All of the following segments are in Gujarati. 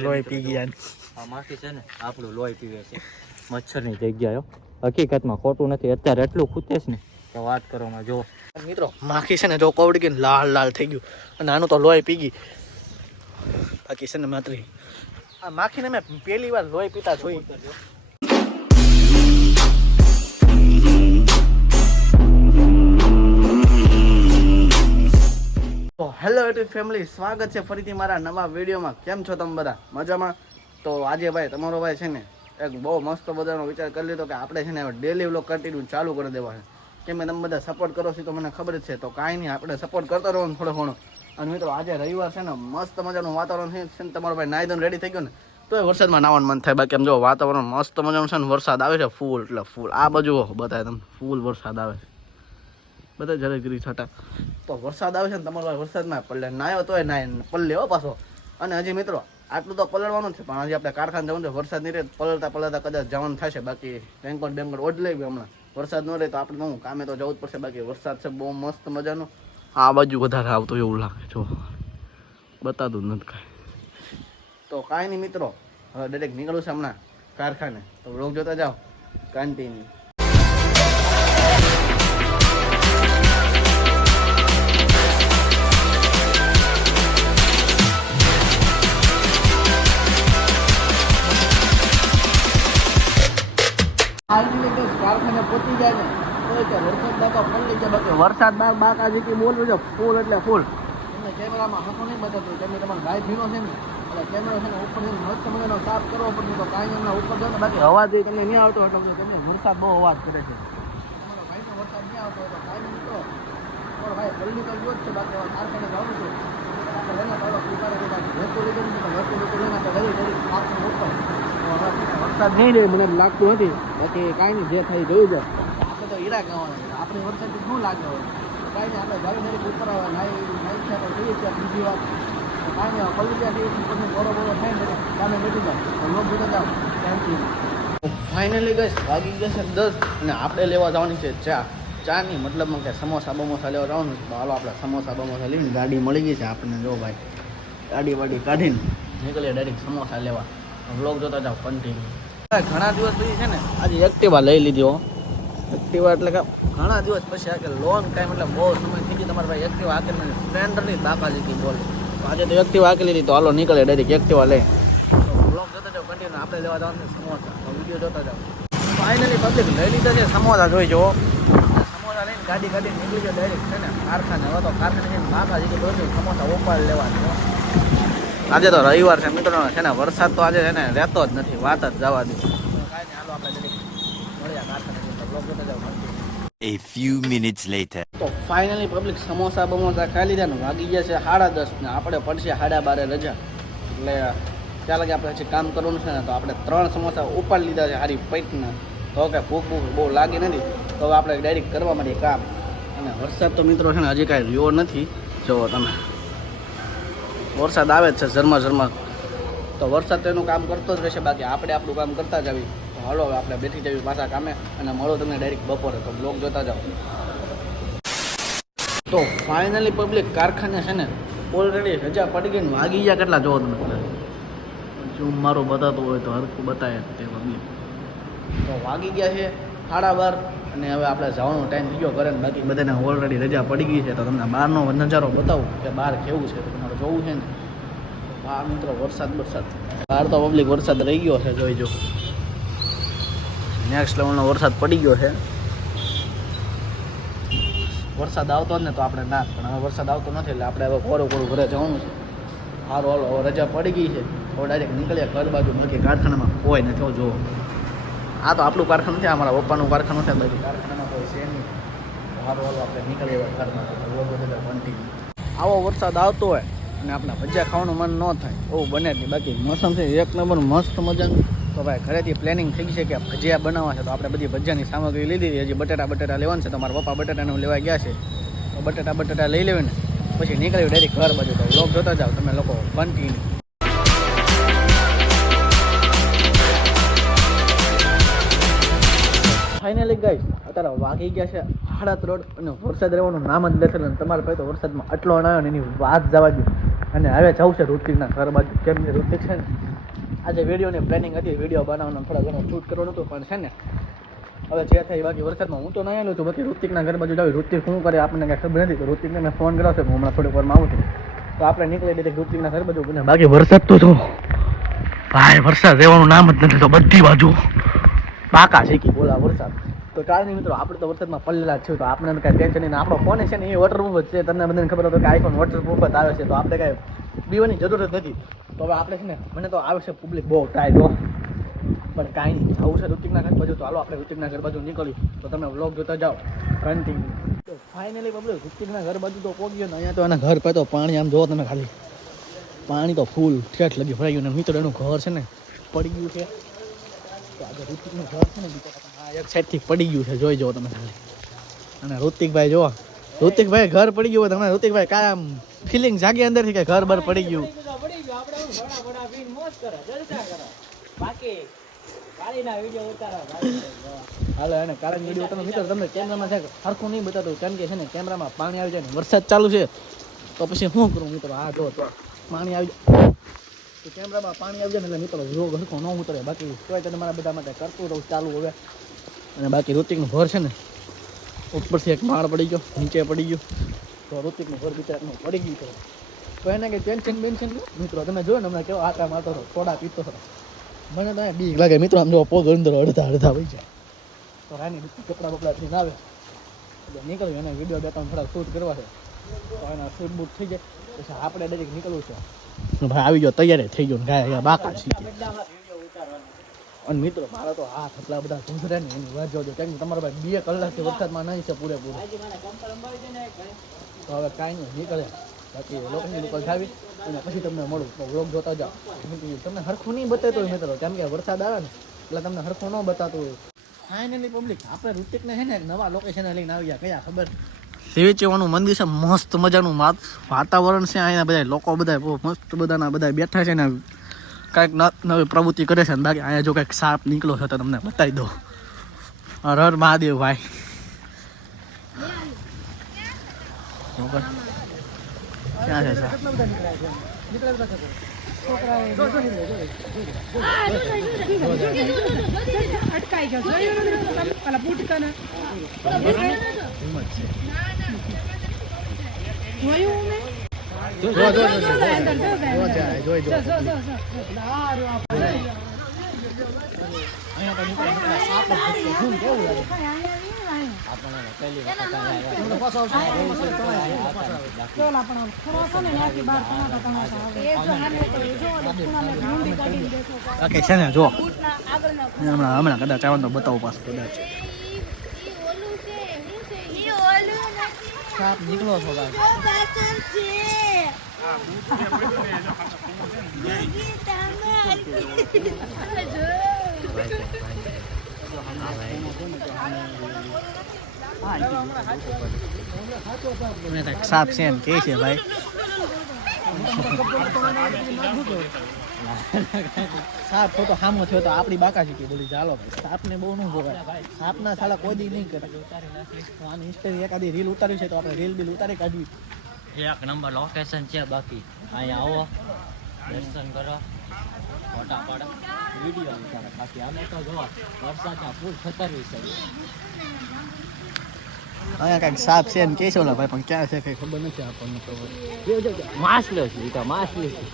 લોહી પી ગયા છે ને આપણું લોહી પીવે છે મચ્છરની જગ્યાએ હકીકતમાં ખોટું નથી અત્યારે એટલું ખૂતે છે ને કે વાત કરવામાં જો મિત્રો માખી છે ને જો ગઈ લાલ લાલ થઈ ગયું અને આનું તો લોહી પી ગઈ બાકી છે ને માત્રી આ માખીને મેં પહેલી વાર લોહી પીતા જોઈ તો હેલો યુટ્યુબ ફેમિલી સ્વાગત છે ફરીથી મારા નવા વિડીયોમાં. કેમ છો તમે બધા? મજામાં? તો આજે ભાઈ, તમારો ભાઈ છે ને, એક બહુ મસ્ત બધાનો વિચાર કરી લીધો કે આપણે છે ને ડેલી વ્લોગ કન્ટિન્યુ ચાલુ કરી દેવા છે. કેમ તમે બધા સપોર્ટ કરો છો તો મને ખબર જ છે, તો કાંઈ નહીં, આપણે સપોર્ટ કરતા રહો થોડો ઘણો. અને મિત્રો, આજે રવિવાર છે ને, મસ્ત મજાનું વાતાવરણ છે. ને, તમારો ભાઈ નાઈ ધોઈને રેડી થઈ ગયો ને તો એ વરસાદમાં નાવાનું મન થાય. બાકી એમ જો વાતાવરણ મસ્ત મજાનું છે ને, વરસાદ આવે છે, ફૂલ, એટલે ફૂલ. આ બાજુ બતાવે તમે, ફૂલ વરસાદ આવે છે. બધા જરા ગીરી છટા. તો વરસાદ આવે છે ને તમારો વરસાદમાં પલ્લે નાયો તોય નાય પલ્લે હો પાછો. અને હજી મિત્રો આટલું તો પલળવાનું છે પણ હજી આપણે કારખાને જવાનું છે વરસાદ નહીં રહે તો પલળતા પલળતા કદાચ જવાનું થશે બાકી બેંકોટ બેંકોટ ઓઢ લઈ હમણાં. વરસાદ ન રહે તો આપણે તો હું કામે તો જવું જ પડશે બાકી વરસાદ છે બહુ મસ્ત મજાનો. આ બાજુ વધારે આવતો એવું લાગે જો. બતાતું નથી કાંઈ. તો કાંઈ નહીં મિત્રો હવે દરેક નીકળું છે હમણાં કારખાને. તો રોગ જોતા જાઓ કન્ટિન્યુ પહોંચી જાય ને, તો કે વરસાદ બાકા પડી જાય બાકી વરસાદ બાગ બાકા જે કે બોલવું છે ફૂલ એટલે ફૂલ. તમને કેમેરામાં હકો નહીં બતાવતું કે તમારો ભાઈ ભીનો છે ને, એટલે ઉપર મસ્ત મજાનો સાફ કરવો પડશે, તો કાંઈ એમના ઉપર જાવ ને બાકી અવાજ તમને નહીં આવતો, એટલે બધું વરસાદ બહુ અવાજ કરે છે. ભાઈનો વરસાદ નહીં આવતો તો કાંઈ નહીં તો ભાઈ જલ્દી તો ગયો જ છે, બાકી કારખાને જવાનું છે. લઈને તો હવે વરસાદ નહીં રહે મને લાગતું નથી. બાકી કાંઈ નહીં જે થાય જોયું છે આપણે તો હીરા કહેવાના છે. આપણે વરસાદ શું લાગે હોય કાંઈ નહીં આપણે જરી ઉપર આવે નાઈ નાઈ છે તો જોઈએ છે બીજી વાત. કાંઈ નહીં પછી બોરો બોરો થાય ને સામે બેઠી તો લોક થેન્ક યુ ફાઇનલી ગઈ વાગી ગયા છે દસ અને આપણે લેવા જવાની છે ચા. ચા નહીં મતલબમાં કે સમોસા બમોસા લેવા જવાનું છે. તો હાલો આપણે સમોસા બમોસા લઈને ગાડી મળી ગઈ છે આપણને જો ભાઈ. ગાડી વાડી કાઢીને. નીકળીએ ડાયરેક્ટ સમોસા લેવા. વ્લોગ જોતા જાવ કન્ટિન્યુ ઘણા દિવસ પછી છે ને, આજે એક્ટિવા લઈ લીધી એક્ટિવા એટલે કે ઘણા દિવસ પછી આ કે લોંગ ટાઈમ એટલે બહુ સમય થઈ ગયો તમારા ભાઈ એક્ટિવા હાકે મને સ્પ્લેન્ડરની બાકાજી કી બોલે. આજે તો એક્ટિવા હાકી લીધી, તો હાલો નીકળે ડાયરેક્ટ એક્ટિવા લે તો વ્લોગ જોતા જાવ કન્ટિન્યુ આપણે લેવા જવાનું સમોસા. વીડિયો જોતા જાવ ફાઇનલી પબ્લિક લઈ લીધા છે સમોસા, જોઈ જુઓ. સમોસા લઈને ગાડી ગાડી નીકળી જાય ડાયરેક્ટ છે ને. કારખાને હવે તો કારખાને બાકાજી કી બોલે સમોસા ઉપાડ લેવા છે. આજે તો રવિવાર છે મિત્રો છે ને વરસાદ તો આજે છે ને રહેતો જ નથી વાત જ જવા દે. A few minutes later. તો ફાઇનલી પબ્લિક સમોસા બમોસા ખાઈ લીધા ને વાગી ગયા છે સાડા દસ ને આપણે પડશે સાડા બારે રજા. એટલે ત્યાં લગે આપણે હજી કામ કરવાનું છે ને તો આપણે ત્રણ સમોસા ઉપાડી લીધા છે હારી પૈટના તો કે ભૂખ ભૂખ બહુ લાગી નથી તો આપણે ડાયરેક્ટ કરવા માંડીએ કામ. અને વરસાદ તો મિત્રો છે ને હજી કાંઈ રહ્યો નથી. જુઓ તમે વરસાદ આવે જ છે ઝરમા ઝરમા. તો વરસાદ તો એનું કામ કરતો જ રહેશે, બાકી આપણે આપણું કામ કરતા જ આવી તો હાલો આપણે બેઠી જવી પાછા કામે અને મળો તમને ડાયરેક્ટ બપોરે, તો બ્લોગ જોતા જાઓ. તો ફાઇનલી પબ્લિક કારખાને છે ને ઓલરેડી રજા પડી ગઈ વાગી ગયા કેટલા? જોવો તમે. જો મારું બતાતો હોય તો હરખું બતાવે તે પબ્લિક તો વાગી ગયા છે સાડા બાર. અને હવે આપણે જવાનો ટાઈમ થઈ ગયો ઘરે બાકી બધાને ઓલરેડી રજા પડી ગઈ છે, તો તમને બહારનો નજારો બતાવું કે બહાર કેવું છે, તો તમારે જોવું છે ને? બહાર મિત્રો વરસાદ વરસાદ બહાર તો પબ્લિક વરસાદ રહી ગયો છે, જોઈ જો. નેક્સ્ટ લેવલનો વરસાદ પડી ગયો છે. વરસાદ આવતો જ ને તો આપણે ના, પણ હવે વરસાદ આવતો નથી એટલે આપણે હવે કોરું કોરું ઘરે જવાનું છે. સારું હાલો, હવે રજા પડી ગઈ છે. હવે ડાયરેક્ટ નીકળ્યા, ઘર બાજુ બાકી કારખાનામાં કોઈ નથી, જો. આ તો આપણું કારખાનું છે અમારા મારા પપ્પાનું કારખાનું છે બધું. કારખાનામાં કોઈ છે નહીં. સારું હાલો આપણે નીકળીએ ઘરમાં કન્ટિન્યુ આવો વરસાદ આવતો હોય અને આપણા ભજીયા ખાવાનું મન ન થાય એવું બને જ નહીં. બાકી મોસમ છે એક નંબર મસ્ત મજાનું. તો ભાઈ ઘરેથી પ્લાનિંગ થઈ છે કે ભજીયા બનાવવા છે તો આપણે બધી ભજીયાની સામગ્રી લીધી હજી બટેટા બટેટા લેવાનું છે તો મારા પપ્પા બટેટાને લેવા ગયા છે. તો બટેટા બટેટા લઈ લેવી ને પછી નીકળ્યું ડાયરેક્ટ ઘર બાજુ. તો લોક જોતા જાઓ તમે લોકો કન્ટિન્યુ ફાઇનલી ગઈ અત્યારે વાગી ગયા છે સાડા રોડ અને વરસાદ રહેવાનું નામ જ લેશે અને તમારે ભાઈ તો વરસાદમાં આટલો અણાયો એની વાત જવા દો. અને હવે જવું છે ઋતિકના ઘર બાજુ. કેમ ઋતિક છે ને, આજે વિડીયોની પ્લેનિંગ હતી, વીડિયો બનાવવાનો થોડા ઘણો શૂટ કરવાનું હતું, પણ છે ને, હવે જે થાય બાકી વરસાદમાં હું તો નહીં આવેલું છું. બાકી ઋતિકના ઘર બાજુ જાવ ઋતિક શું કરે આપણને કાંઈ ખબર નથી. તો ઋતિકને મેં ફોન કર્યો છે, હું હમણાં થોડીક વારમાં આવું છું. તો આપણે નીકળી એટલે ઋતિકના ઘર બાજુ. બાકી વરસાદ તો જો, ભાઈ, વરસાદ રહેવાનું નામ જ નથી તો બધી બાજુ બાકા કે. બોલા, વરસાદ. તો કારણે મિત્રો, આપણે તો વરસાદમાં પલ્લેલા છે તો આપણે કાંઈ ટેન્શન નહીં આપણો ફોન છે ને એ વોટરપ્રૂફ જ છે. તમને બધાને ખબર હતો કે આઈફોન વોટરપ્રૂફ જ આવે છે. તો આપણે કાંઈ બીવાની જરૂર જ નથી. તો હવે આપણે છે ને, મને તો આવે છે પબ્લિક બહુ ટ્રાય તો. પણ કાંઈ નહીં. જવું છે ઋતિકના ઘર બાજુ, તો હાલો આપણે ઋતિકના ઘર બાજુ નીકળ્યું. તો તમે વ્લોગ જોતા જાઓ. કન્ટિન્યુ તો ફાઇનલી પબ્લિક ઋતિકના ઘર બાજુ તો પહોંચ્યો ને, અહીંયા તો એના ઘર પર તો પાણી, આમ જોવો તમે ખાલી. પાણી તો ફૂલ ઠેઠ લગી ભરાઈ ગયું ને મિત્રો એનું ઘર છે ને, પડી ગયું છે. તો આજે ઋતિકનું ઘર છે ને બિચારા આ એક સાઈડથી પડી ગયું છે જોઈ જુઓ તમે ખાલી. અને ઋતિકભાઈ જો ઋતિકભાઈ ઘર પડી ગયું તમે ૃતિકભાઈ કાંઈ આમ ફિલિંગ જાગી અંદરથી કે ઘર બર પડી ગયું. હાલો એને કારણ વીડિયો તમે મિત્રો તમે કેમેરામાં છે સરખું નહીં બતાતું કેમ કે છે ને કેમેરામાં પાણી આવી જાય ને વરસાદ ચાલુ છે તો પછી શું કરું મિત્રો? આ જો તો પાણી આવી જાય. તો કેમેરામાં પાણી આવી જાય ને એટલે મિત્રો રોગ હરખો ન ઉતરે. બાકી તોય તને તમારા બધા માટે કરતું રહું ચાલુ હવે. અને બાકી ઋતિકનું ઘર છે ને, ઉપરથી એક માળ પડી ગયો, નીચે પડી ગયો. તો ઋતિકનું ઘર બિચારાનું પડી ગયું. છે તો એને કંઈ ટેન્શન બેન્શન મિત્રો, તમે જોયો ને હમણાં કેવો આટા મારતો હતો, સોડા પીતો હતો. મને તો બીક લાગે. મિત્રો, આમ જો પગ અંદર અડધા અડધા હોય જાય. તો રાની કપડાં બપડા થઈને આવે. એટલે નીકળ્યું એને વીડિયો બે ત્રણ થોડા શૂટ કરવા છે. તો એના શૂટ બૂટ થઈ જાય. પછી આપણે ડાયરેક્ટ નીકળવું છે. ભાઈ આવી ગયો તૈયાર થઈ ગયો ને ગાય બાકા શીખી. અને મિત્રો મારા તો હાથ એટલા બધા ગુજરે ને એની વાત જોજો. કેમ કે તમારા ભાઈ બે કલાકથી વરસાદમાં નહીં છે પૂરેપૂરો. તો હવે કાંઈ નહીં નીકળે. બાકી લોકોની ઉપર જાવી અને પછી તમને મળું. તો વ્લોગ જોતા જાઓ. તમને હરખું નહીં બતાવતો હોય મિત્રો. કેમ કે વરસાદ આવે ને એટલે તમને હરખું ન બતાતું હોય. ફાઇનલી પબ્લિક આપણે ઋતિકને છે ને નવા લોકેશને લઈને આવી ગયા કયા ખબર? સેવેચેવાનું મંદિર છે, મસ્ત મજાનું વાતાવરણ છે અહીંયા બધા લોકો બધા મસ્ત બધાના બધા બેઠા છે ને કાંઈક નવી પ્રવૃત્તિ કરે છે ને બાકી અહીંયા જો કાંઈક સાપ નીકળો છે તો તમને બતાવી દો હર હર મહાદેવ ભાઈ. ક્યાં છે અટકાઈ ગયો જોયું પેલા જોયું મેં જો જો જો જો, જો, જો, જો, જો આપણે. ચાલ આપણે છે ને ત્યાંથી બહાર ટમાટા ટમાટા આવે. એ જો આને તો એ જો ખૂણામાં ઢૂંઢી કાઢીને બેઠો છે. છે ને જો હમણાં હમણાં કદાચ આવવાનું તો બતાવું પાછું કદાચ સાપ નીકળો છો ભાઈ સાપ છે એમ કે છે ભાઈ. સાપ તો હામો થયો તો આપણી બાકા શીખી બોલી ચાલો ભાઈ સાપને બહુ ન ભોગાય સાપના સાલા કોઈ દી નહીં કરે આની હિસ્ટરી એકાદી રીલ ઉતારી છે તો આપણે રીલ બિલ ઉતારી કાઢવી એક નંબર લોકેશન છે બાકી અહીંયા આવો દર્શન કરો ફોટા પાડે વીડિયો ઉતારો બાકી અમે તો જો વરસાદના ફૂલ ખતરવી છે અહીંયા કાંઈક સાપ છે એમ કે છે ભાઈ પણ ક્યાં છે કઈ ખબર નથી આપણને જો. માછલો છે એ તો માછલી છે.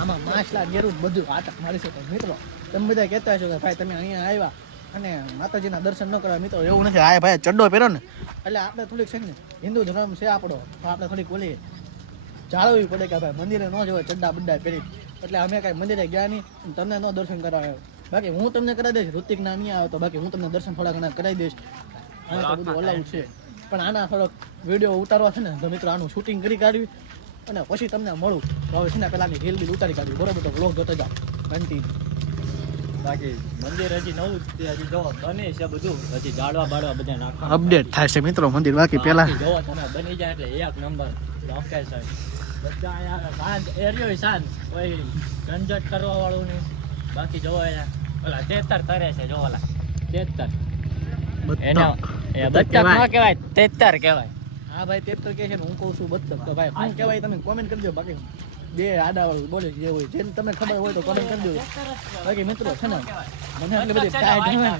આમાં માછલા ગેરું બધું આટક મારી છે. મિત્રો તમે બધા કહેતા છો કે ભાઈ તમે અહીંયા આવ્યા અને માતાજીના દર્શન ન કરવા. મિત્રો એવું નથી. આ ભાઈ ચડ્ડો પહેરો ને. એટલે આપણે થોડીક છે ને હિન્દુ ધર્મ છે આપણો. તો આપણે થોડીક ઓલી જાળવવી પડે કે ભાઈ મંદિરે ન જવાય ચડ્ડા બડ્ડા પહેરી. એટલે અમે કાંઈ મંદિરે ગયા નહીં તમને ન દર્શન કરાવ્યો બાકી હું તમને કરાવી દઈશ ઋતિક ના નહીં આવે તો બાકી હું તમને દર્શન થોડા ઘણા કરાવી દઈશ. તો બધું અલાઉડ છે. પણ આના થોડોક વીડિયો ઉતારવા છે ને તો મિત્રો આનું શૂટિંગ કરી કાઢવી અને પછી તમને મળું. તો હવે છે ને પેલાની રીલ બિલ ઉતારી કાઢવી. બરોબર તો વ્લોગ જોતો જાઓ. કન્ટિન્યુ બાકી મંદિર હજી નવું હજી જો બને છે બધું. હજી જાળવા બાળવા બધા નાખવા અપડેટ થાય છે મિત્રો મંદિર. બાકી પહેલા જો તમે બની જાય એટલે એક નંબર લોકેશન બધા અહીંયા શાંત એરિયો શાંત કોઈ ઝંઝટ કરવા વાળું નહીં બાકી જોવો અહીંયા. ઓલા તેતર તરે છે જો ઓલા. તેતર એના એ બતક ન કહેવાય. તેતર કહેવાય. હા ભાઈ તેતર કે છે ને હું કહું છું બત્તક. તો ભાઈ શું કહેવાય તમે કોમેન્ટ કરજો. બાકી બે આડાવાળું બોલે જે હોય જેને તમને ખબર હોય તો કોમેન્ટ કરજો. બાકી મિત્રો છે ને મને આટલી બધી ટાઈટ હોય ને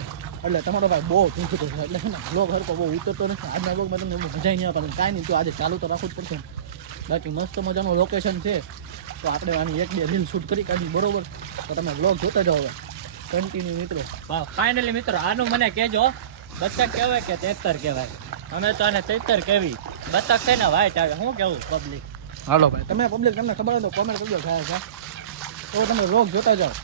એટલે તમારો ભાઈ બહુ ઊંચો છે. એટલે છે ને બ્લોગ હરકો બહુ ઉતરતો નથી. આજના બ્લોગમાં તમને મજા નહીં આવે કાંઈ નહીં તો આજે ચાલુ તો રાખવું જ પડશે. બાકી મસ્ત મજાનું લોકેશન છે. તો આપણે આની એક બે રીલ શૂટ કરી કાઢી બરોબર? તો તમે બ્લોગ જોતા જાઓ હવે. કન્ટિન્યુ મિત્રો. ફાઇનલી મિત્રો આનું મને કહેજો. બતક કહેવાય કે તેતર કહેવાય? અમે તો આને તેતર કહેવી. બતક છે ને વાઇટ આવે. શું કહેવું પબ્લિક હાલો ભાઈ તમે પબ્લિક તમને ખબર હોય તો કોમેન્ટ કરજો થાય છે. તો તમે બ્લોગ જોતા જાઓ.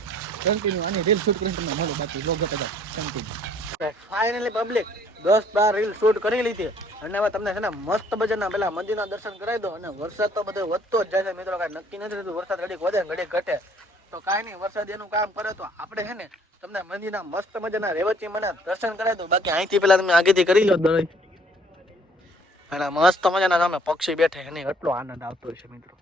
કન્ટિન્યુ આની રીલ શૂટ કરીને તમને મળો. બાકી બ્લોગ જોતા જાઓ. કન્ટિન્યુ ફાઇનલી પબ્લિક દસ બાર રીલ શૂટ કરી લીધી. અને હવે તમને છે ને મસ્ત મજાના પેલા મંદિરના દર્શન કરાવી દો અને વરસાદ તો બધો વધતો જ જાય છે મિત્રો, કાંઈ નક્કી નથી થતું. વરસાદ ઘડીક વધે ઘડીક ઘટે. તો કાંઈ નહીં, વરસાદ એનું કામ કરે તો આપણે છે ને તમને મંદિરના મસ્ત મજાના રેવતી મને દર્શન કરાવી દો બાકી અહીંથી પેલા તમે આગેથી કરી લો અને મસ્ત મજાના સામે પક્ષી બેઠે એને એટલો આનંદ આવતો છે મિત્રો.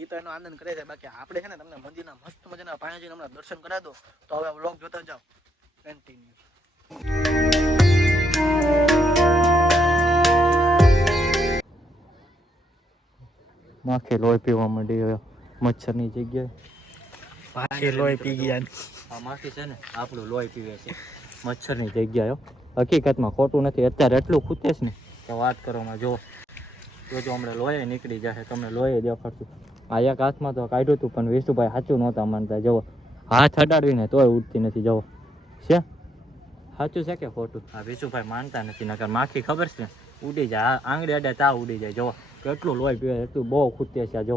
એ તો એનો આનંદ કરે છે. બાકી આપણે છે ને તમને મંદિરના મસ્ત મજાના પાણીજી હમણાં દર્શન કરાવી દો તો હવે વ્લોગ જોતા જાઓ. કન્ટિન્યુ માખી લોહી પીવા માંડી હવે મચ્છરની જગ્યાએ. માખી લોહી પી ગયા આ માખી છે ને આપણું લોહી પીવે છે. મચ્છરની જગ્યાએ હકીકતમાં ખોટું નથી અત્યારે એટલું ખૂતે છે ને કે વાત કરવામાં જો જો જો હમણાં લોહી નીકળી જશે તમને લોહી દેખાડશું. આ એક હાથમાં તો કાઢ્યું હતું પણ વિષ્ણુભાઈ સાચું નહોતા માનતા જવો હાથ અડાડવીને તોય ઉઠતી નથી જવો છે? સાચું છે કે ખોટું? હા વિશુભાઈ માનતા નથી નકર માખી ખબર છે? ને ઉડી જાય આ આંગળી અડે તા ઉડી જાય. જો કેટલું લોહી પીવે એટલું બહુ ખૂતે છે આ જો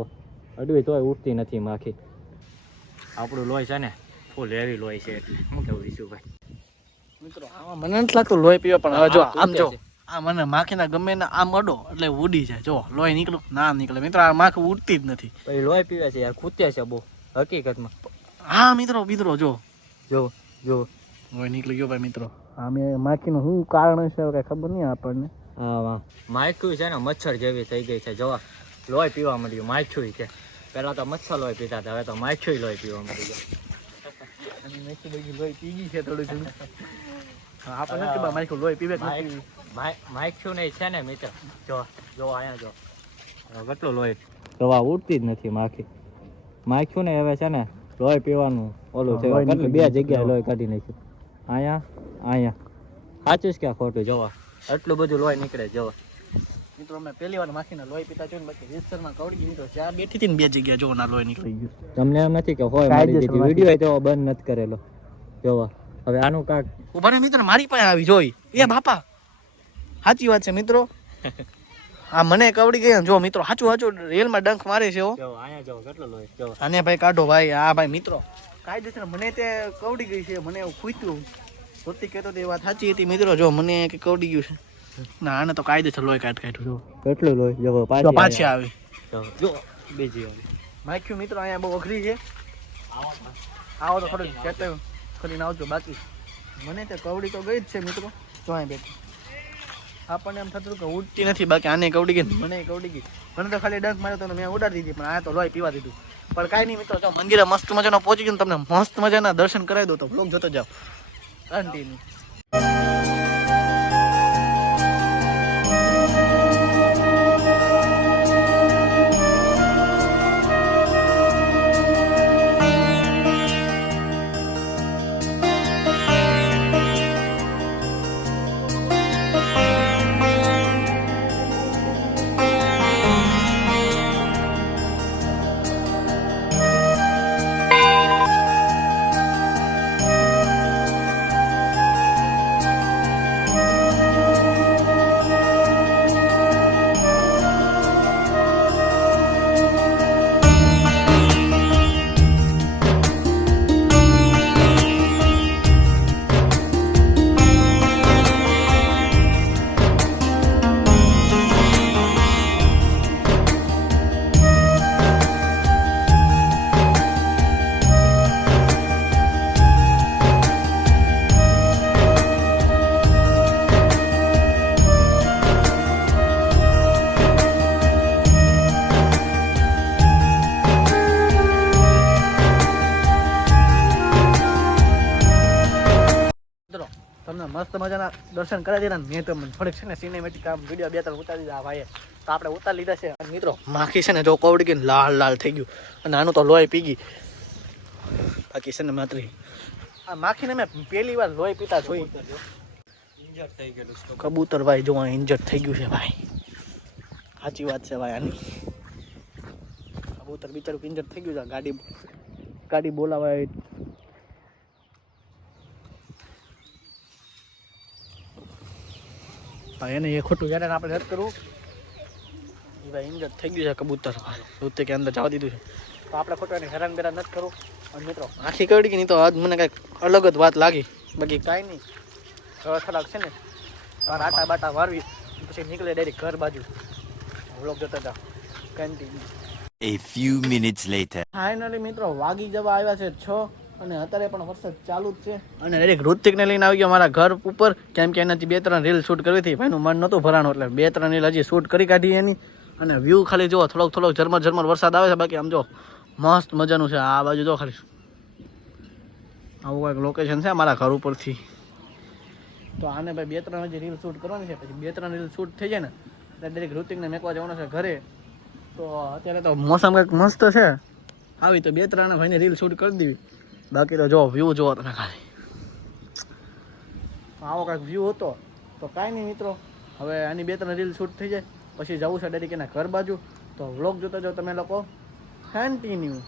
અડવી તોય ઉડતી નથી માખી. આપણું લોહી છે ને ફૂલ હેવી લોહી છે એટલે. શું કેવું વિશુભાઈ? મિત્રો આમાં મને નથી લાગતું લોહી પીવે પણ હવે જો આમ જો આ મને માખીના ગમે ને આમ અડો એટલે ઉડી જાય. જો લોહી નીકળું ના નીકળે. મિત્રો આ માખી ઉડતી જ નથી. પછી લોહી પીવે છે યાર ખૂટે છે બહુ હકીકતમાં. હા મિત્રો મિત્રો જો જો જો લોહી નીકળી ગયો ભાઈ મિત્રો. આ મેં માખીનું શું કારણ છે કઈ ખબર નહીં આપણને. હા વાહ. માખ્યું છે ને મચ્છર જેવી થઈ ગઈ છે. જોવા લોહી પીવા મળ્યું માખ્યું છે પહેલા તો મચ્છર લોહી પીતા હતા હવે તો માખ્યું લોહી પીવા મળી ગયું લોહી પી ગઈ છે થોડું હા, નથી ખબર લોહી પીવે માખ્યું નહીં છે ને મિત્ર. જો જો અહીંયા જો. હવે કેટલું લોહી? દવા ઉડતી જ નથી માખી. માખ્યું ને હવે છે ને લોહી પીવાનું ઓલું છે બે ગયું. જગ્યાએ લોહી કાઢી નાખ્યું. અહીંયા અહીંયા સાચું છે કે ખોટું જોવા. એટલું બધું લોહી નીકળે જવા. મિત્રો અમે પહેલી વાર માખીના લોહી પીતા જોઈને બાકી રીતસરમાં કવડી ગઈ ચાર બેઠી હતી ને બે જગ્યા જો ના લોહી નીકળી. ગયું તમને એમ નથી કે હોય મારી દીધી વીડિયો તો બંધ નથી કરેલો. જોવા. હવે આનું કાક ઊભા મિત્ર મારી પાસે આવી જોઈ. એ બાપા. સાચી વાત છે મિત્રો. હા મને કવડી ગઈ જો મિત્રો સાચું સાચું રેલમાં ડંખ મારે છે હો. જો જો આને ભાઈ કાઢો ભાઈ. આ ભાઈ મિત્રો. કાયદેસર મને તે કવડી ગઈ છે મને એવું ખૂટ્યું. ધોતી કહેતો તે વાત સાચી હતી. મિત્રો જો મને કે કવડી ગયું છે. ના આને તો કાયદેસર લોહી કાઢ કાઢ્યું કેટલું લોહી? જો પાછી પાછી આવી. જો જો બીજી આવી. માખ્યું મિત્રો અહીંયા બહુ અઘરી છે. આવો તો થોડું કહેતો કરીને આવજો બાકી. મને તે કવડી તો ગઈ જ છે મિત્રો. જો અહીં બેઠી. આપણને એમ થતું કે ઉડતી નથી બાકી આને કવડી ગઈ. મને કવડી ગઈ. મને તો ખાલી ડંક માર્યો તો મેં ઉડાડી દીધી પણ આ તો લોહી પીવા દીધું. પણ કાંઈ નહીં મિત્રો, જો મંદિરે મસ્ત મજાનો પહોંચી ગયો તમને મસ્ત મજાના દર્શન કરાવી દો તો બ્લોગ જોતો જાઓ. કન્ટિન્યુ મસ્ત મજાના દર્શન કરાવી દીધા મેં તો થોડીક છે ને સિનેમેટિક આમ વીડિયો બે ત્રણ ઉતારી દીધા ભાઈએ. તો આપણે ઉતારી લીધા છે. મિત્રો માખી છે ને જો કોવડી ગઈ ને લાલ લાલ થઈ ગયું. અને આનું તો લોહી પી ગઈ. બાકી છે ને માત્રી આ માખીને મેં પહેલી વાર લોહી પીતા જોઈ. ઇન્જર થઈ ગયેલું છે. કબૂતર ભાઈ જો ઇન્જર્ડ થઈ ગયું છે ભાઈ. સાચી વાત છે ભાઈ આની. કબૂતર બિચારું ઇન્જર્ડ થઈ ગયું છે ગાડી ગાડી બોલાવાય. એને એ ખોટું હેરાન આપણે નથી કરવું એ ભાઈ ઇન્જર થઈ ગયું છે કબૂતર દૂધ કે અંદર જવા દીધું છે. તો આપણે ખોટું એને હેરાન બેરાન નથી કરવું. અને મિત્રો આખી કરડી ગઈ નહીં તો આજ મને કાંઈક અલગ જ વાત લાગી. બાકી કાંઈ નહીં. હવે થોડાક છે ને આટા બાટા વારવી પછી નીકળે ડાયરેક્ટ ઘર બાજુ. વ્લોગ જતા હતા continue A few minutes later. Finally મિત્રો વાગી જવા આવ્યા છે છ. અને અત્યારે પણ વરસાદ ચાલુ જ છે. અને ડાયરેક્ટ ઋતિકને લઈને આવી ગયો મારા ઘર ઉપર. કેમ કે એનાથી બે ત્રણ રીલ શૂટ કરવી હતી. ભાઈનું મન નહોતું ભરાણું એટલે બે ત્રણ રીલ હજી શૂટ કરી કાઢી એની. અને વ્યૂ ખાલી જુઓ થોડોક થોડોક ઝરમર ઝરમર વરસાદ આવે છે. બાકી આમ જો મસ્ત મજાનું છે. આ બાજુ જો ખાલી. આવું કાંઈક લોકેશન છે મારા ઘર ઉપરથી. તો આને ભાઈ બે ત્રણ હજી રીલ શૂટ કરવાની છે. પછી બે ત્રણ રીલ શૂટ થઈ જાય ને એટલે ડાયરેક્ટ ઋતિકને મેકવા જવાનું છે ઘરે. તો અત્યારે તો મોસમ કંઈક મસ્ત છે. આવી તો બે ત્રણ ભાઈને રીલ શૂટ કરી દેવી બાકી તો જો વ્યૂ જુઓ તમે ખાલી. આવો કાંઈક વ્યૂ હતો તો કાંઈ નહીં મિત્રો. હવે આની બે ત્રણ રીલ શૂટ થઈ જાય પછી જવું છે ડાયરેક્ટ એના ઘર બાજુ. તો વ્લોગ જોતા જો તમે લોકો. કન્ટિન્યુ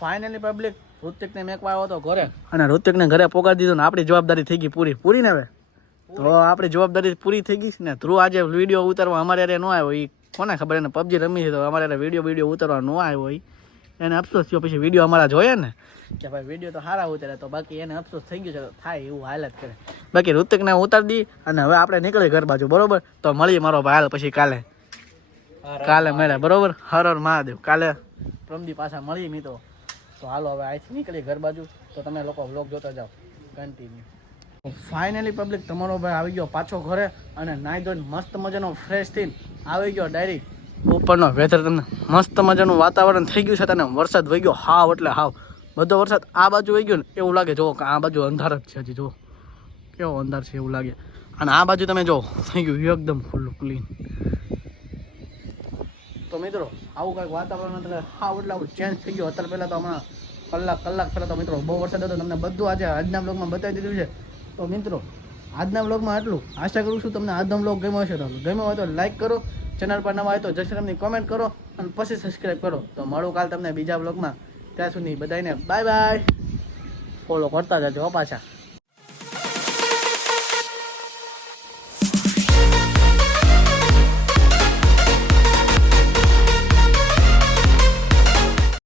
ફાઇનલી પબ્લિક ઋતિકને મેકવા આવ્યો હતો ઘરે. અને ઋતિકને ઘરે પોગાડી દીધો ને આપણી જવાબદારી થઈ ગઈ પૂરી. પૂરી ને હવે? તો આપણી જવાબદારી પૂરી થઈ ગઈ છે ને? ધ્રુવ આજે વીડિયો ઉતારવા અમારે ન આવ્યો એ કોને ખબર એને પબજી રમી છે તો અમારે વીડિયો વીડિયો ઉતારવા ન આવ્યો હોય એને અફસોસ થયો. પછી વીડિયો અમારા જોયા ને? કે ભાઈ વીડિયો તો સારા ઉતરે તો બાકી એને અફસોસ થઈ ગયો છે થાય એવું હાલત કરે. બાકી ઋતિકને ઉતારી દી અને હવે આપણે નીકળી ઘર બાજુ બરોબર? તો મળીએ મારો ભાઈ હાલ પછી કાલે. કાલે મળે બરોબર? હર હર મહાદેવ. કાલે પ્રમદી પાછા મળીએ મિત્રો. તો હાલો હવે અહીંથી નીકળીએ ઘર બાજુ. તો તમે લોકો વ્લોગ જોતા જાઓ. કન્ટિન્યુ ફાઇનલી પબ્લિક તમારો ભાઈ આવી ગયો પાછો ઘરે અને નાઈ ધોઈને મસ્ત મજાનો ફ્રેશ થઈને આવી ગયો ડાયરેક્ટ ઉપરનો વેધર તમને મસ્ત મજાનું વાતાવરણ થઈ ગયું છે તને. વરસાદ વહી ગયો હાવ એટલે હાવ. બધો વરસાદ આ બાજુ વહી ગયો ને એવું લાગે. જો કે આ બાજુ અંધાર જ છે હજી, જુઓ. કેવો અંધાર છે એવું લાગે. અને આ બાજુ તમે જો થઈ ગયું એકદમ ખુલ્લું ક્લીન તો મિત્રો, આવું કાંઈક વાતાવરણ એટલે હાવ એટલે આવું ચેન્જ થઈ ગયું. અત્યારે પહેલાં તો હમણાં કલાક કલાક પહેલાં તો મિત્રો બહુ વરસાદ હતો. તમને બધું આજે આજના બ્લોગમાં બતાવી દીધું છે. તો મિત્રો, આજના બ્લોગમાં આટલું. આશા કરું છું તમને આજનો બ્લોગ ગમ્યો હશે તો ગમ્યો હોય તો લાઈક કરો. ચેનલ પર નવા હોય તો જયશ્રામની કોમેન્ટ કરો અને પછી સબસ્ક્રાઈબ કરો. તો મળું કાલ તમને બીજા બ્લોગમાં ત્યાં સુધી બધાને બાય બાય ફોલો કરતા જજો પાછા.